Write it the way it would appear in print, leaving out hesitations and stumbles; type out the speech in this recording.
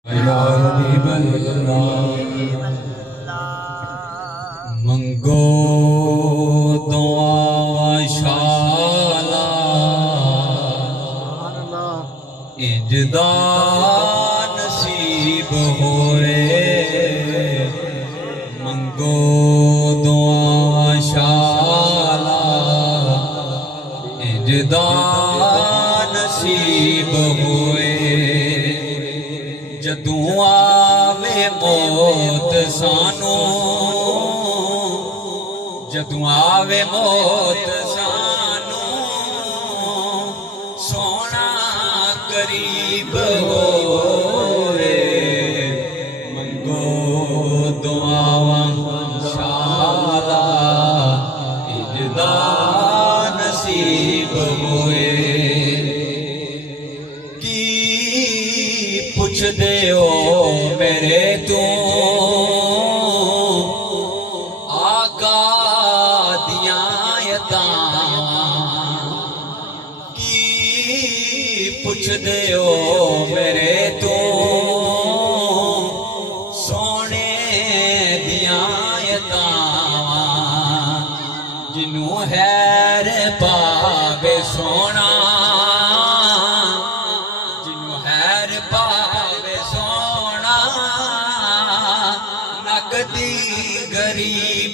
मंगो दुआ शाला इजदा नसीब होए। मंगो दुआ शाला इजदा नसीब होए। जदों आवे मौत सानू, जदों आवे मौत सानू, सोना करीब होए। मंगो दुआवां शाला इजदा नसीब होए। पुछदे हो मेरे तू आका दियां यतां, की पुछदे हो मेरे तू सोने दियां यतां। जिन्नू हैर पावे सोना, पावे सोना, नकदी गरीब